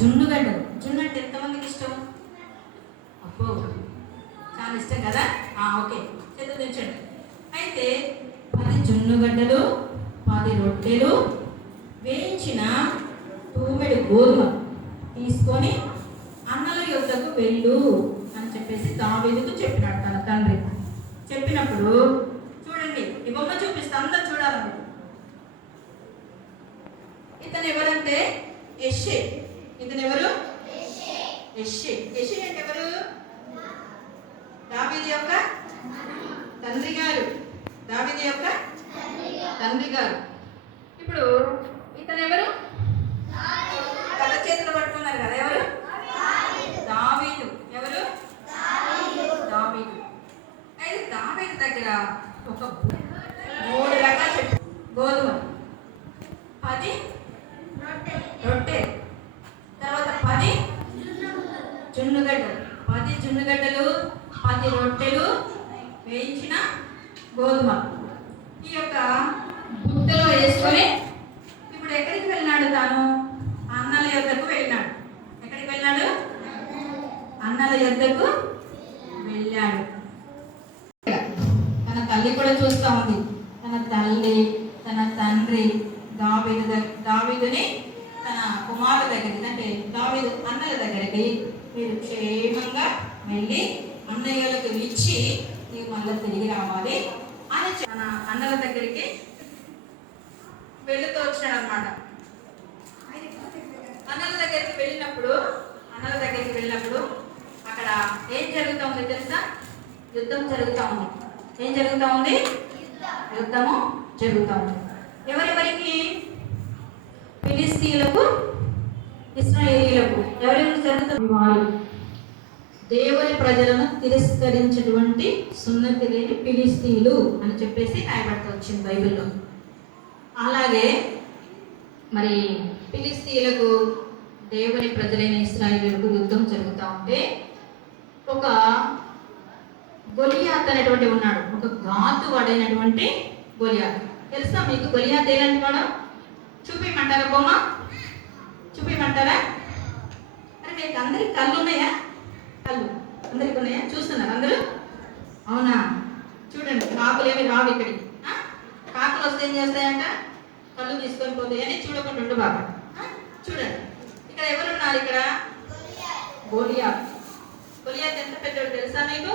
జున్నుగడ్డలు. జున్ను అంటే ఎంతమందికి ఇష్టం? అబ్బో, చాలా ఇష్టం కదా. ఓకే, చేతులు దించండి. అయితే 10 జున్నుగడ్డలు, 10 రొట్టెలు, వేయించిన తూమెడు గోధుమ తీసుకొని అన్నల యొద్దకు వెళ్ళు అని చెప్పేసి దావీదుకు చెప్పినాడు తన తండ్రి. చెప్పినప్పుడు చూడండి, ఈ బొమ్మ చూపిస్తే అందరు చూడాలి. ఇతను ఎవరంటే యెషే. ఇతను ఎవరు? యెషే. యెషే అంటే ఎవరు? దావీదు యొక్క తండ్రి గారు. దావీదు యొక్క తండ్రి గారు. ఇప్పుడు ఇతను ఎవరు? కథ చేతులు పట్టుకున్నారు కదా, ఎవరు? దావీదు. ఎవరు? దావీదు. అయితే దావీదు దగ్గర ఒక 3 రకాల చెట్టు గోధుమ, 10 రొట్టె, తర్వాత 10 జున్నుగడ్డలు. 10 జున్నుగడ్డలు, 10 రొట్టెలు, వేయించిన గోధుమ ఈ యొక్క బుట్టలో వేసుకొని ఇప్పుడు ఎక్కడికి వెళ్ళినాడు? తాను అన్నల యొద్దకు వెళ్ళినాడు. ఎక్కడికి వెళ్ళినాడు? అన్నల యొద్దకు వెళ్ళాడు. తన తల్లి కూడా చూస్తూ ఉంది. తన తల్లి, తన తండ్రి దావీదుని తన కుమారుల దగ్గరికి, అంటే దావీదు అన్నల దగ్గరికి మీరు క్షేమంగా వెళ్ళి అన్నయ్యలకు ఇచ్చి మీరు మళ్ళీ తిరిగి రావాలి అని తన అన్నల దగ్గరికి వెళుతూ వచ్చాడు అనమాట. అన్నల దగ్గరికి వెళ్ళినప్పుడు అక్కడ ఏం జరుగుతూ ఉంది తెలుసా? యుద్ధం జరుగుతూ ఉంది. ఏం జరుగుతూ ఉంది? యుద్ధము జరుగుతూ ఉంది. ఎవరెవరికి? ఫిలిస్తీయులకు, ఇశ్రాయేలీయులకు. ఎవరెవరికి జరుగుతుంది? వారు దేవుని ప్రజలను తిరస్కరించినటువంటి సున్నతి లేని ఫిలిస్తీయులు అని చెప్పేసి రాయబడుతూ వచ్చింది బైబిల్లో. అలాగే మరి ఫిలిస్తీయులకు, దేవుని ప్రజలైన ఇశ్రాయేలీయులకు యుద్ధం జరుగుతూ ఉంటే ఒక గొలియాత్ అనేటువంటి ఉన్నాడు. ఒక గాతు వాడైనటువంటి గొలియాత్. తెలుసా మీకు గొలియాత్ ఎలాంటి వాడు? చూపించమంటారా? బొమ్మ చూపించమంటారా? అరే మీకు అందరికి కళ్ళు ఉన్నాయా? కళ్ళు అందరికి ఉన్నాయా? చూస్తున్నారు అందరూ? అవునా? చూడండి, కాకులు ఏమి రావు ఇక్కడికి. కాకులు వస్తే ఏం చేస్తాయంట? కళ్ళు తీసుకొని పోతాయి అని చూడకుండా ఉండు బాగా. చూడండి, ఇక్కడ ఎవరున్నారు? ఇక్కడ గొలియాత్. గొలియాత్ ఎంత పెద్దవాడు తెలుసా మీకు?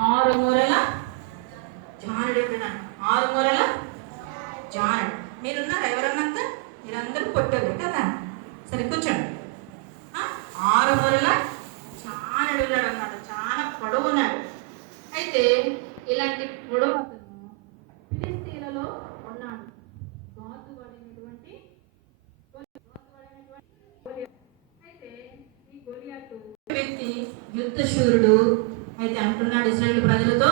6 మూరల జానుడు. 6 మూరల జానుడు. మీరున్నారా ఎవరన్నంతా? మీరందరూ పొట్టోళ్ళు కదా. సరే కూర్చోండి. 6 మూరల జానుడు ఉన్నాడు అన్నమాట. చాలా పొడవు ఉన్నాడు. అయితే ఇలాంటి పొడవు అతను ఫిలిస్తీన్లలో ఉన్నాడు. అయితే ఈ గొలియాతు వ్యక్తి యుద్ధశూరుడు. అయితే అంటున్నాడు ఇశ్రాయేలు ప్రజలతో,